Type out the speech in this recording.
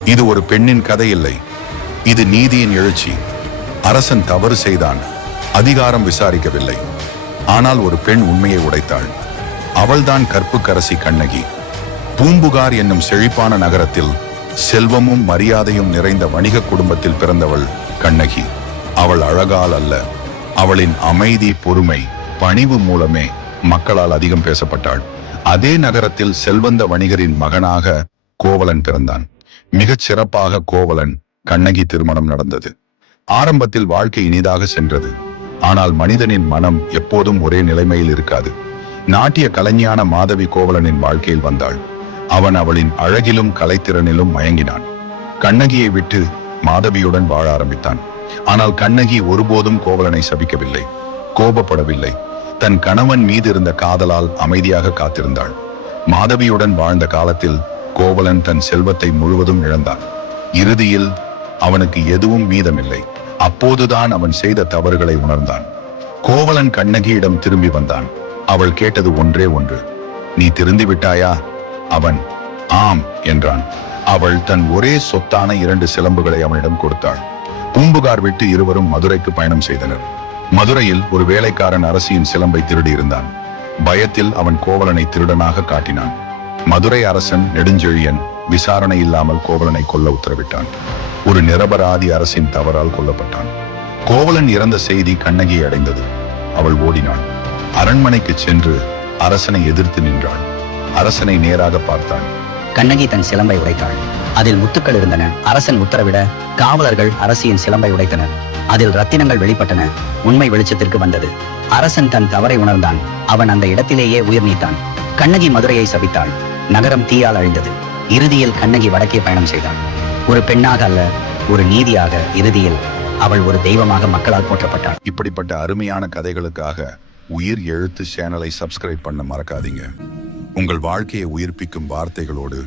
இது ஒரு பெண்ணின் கதை இல்லை, இது நீதியின் எழுச்சி. அரசன் தவறு செய்தான், அதிகாரம் விசாரிக்கவில்லை. ஆனால் ஒரு பெண் உண்மையை உடைத்தாள். அவள்தான் கற்புக்கரசி கண்ணகி. பூம்புகார் என்னும் செழிப்பான நகரத்தில் செல்வமும் மரியாதையும் நிறைந்த வணிக குடும்பத்தில் பிறந்தவள் கண்ணகி. அவள் அழகால் அல்ல, அவளின் அமைதி, பொறுமை, பணிவு மூலமே மக்களால் அதிகம் பேசப்பட்டாள். அதே நகரத்தில் செல்வந்த வணிகரின் மகனாக கோவலன் பிறந்தான். மிகச் சிறப்பாக கோவலன் கண்ணகி திருமணம் நடந்தது. ஆரம்பத்தில் வாழ்க்கை இனிதாக சென்றது. ஆனால் மனிதனின் மனம் எப்போதும் ஒரே நிலைமையில் இருக்காது. நாட்டிய கலைஞான மாதவி கோவலனின் வாழ்க்கையில் வந்தாள். அவன் அவளின் அழகிலும் கலைத்திறனிலும் மயங்கினான். கண்ணகியை விட்டு மாதவியுடன் வாழ ஆரம்பித்தான். ஆனால் கண்ணகி ஒருபோதும் கோவலனை சபிக்கவில்லை, கோபப்படவில்லை. தன் கணவன் மீது இருந்த காதலால் அமைதியாக காத்திருந்தாள். மாதவியுடன் வாழ்ந்த காலத்தில் கோவலன் தன் செல்வத்தை முழுவதும் இழந்தான். இறுதியில் அவனுக்கு எதுவும் மீதமில்லை. அப்போதுதான் அவன் செய்த தவறுகளை உணர்ந்தான். கோவலன் கண்ணகியிடம் திரும்பி வந்தான். அவள் கேட்டது ஒன்றே ஒன்று, நீ திருந்தி விட்டாயா? அவன் ஆம் என்றான். அவள் தன் ஒரே சொத்தான 2 சிலம்புகளை அவனிடம் கொடுத்தாள். பூம்புகார் விட்டு இருவரும் மதுரைக்கு பயணம் செய்தனர். மதுரையில் ஒரு வேலைக்காரன் அரசியின் சிலம்பை திருடி இருந்தான். பயத்தில் அவன் கோவலனை திருடனாக காட்டினான். மதுரை அரசன் நெடுஞ்செழியன் விசாரணை இல்லாமல் கோவலனை கொல்ல உத்தரவிட்டான். ஒரு நிரபராதி அரசின் தவறால் கொல்லப்பட்டான். கோவலன் இறந்த செய்தி கண்ணகியை அடைந்தது. அவள் ஓடினாள். அரண்மனைக்கு சென்று அரசனை எதிர்த்து நின்றாள். அரசனை நேராக பார்த்தாள். கண்ணகி தன் சிலம்பை உடைத்தாள். அதில் முத்துக்கள் இருந்தன. அரசன் உத்தரவிட காவலர்கள் அரசியின் சிலம்பை உடைத்தனர். அதில் ரத்தினங்கள் வெளிப்பட்டன. உண்மை வெளிச்சத்திற்கு வந்தது. அரசன் தன் தவறை உணர்ந்தான். அவன் அந்த இடத்திலேயே உயிர் நீத்தான். கண்ணகி மதுரையை சபித்தாள். நகரம் தீயால் அழிந்தது. இறுதியில் கண்ணகி வடக்கே பயணம் செய்தாள். ஒரு பெண்ணாக அல்ல, ஒரு நீதியாக. இறுதியில் அவள் ஒரு தெய்வமாக மக்களால் போற்றப்பட்டாள். இப்படிப்பட்ட அருமையான கதைகளுக்காக உயிர் எழுத்து சேனலை சப்ஸ்கிரைப் பண்ண மறக்காதீங்க. உங்கள் வாழ்க்கையை உயிர்ப்பிக்கும் வார்த்தைகளோடு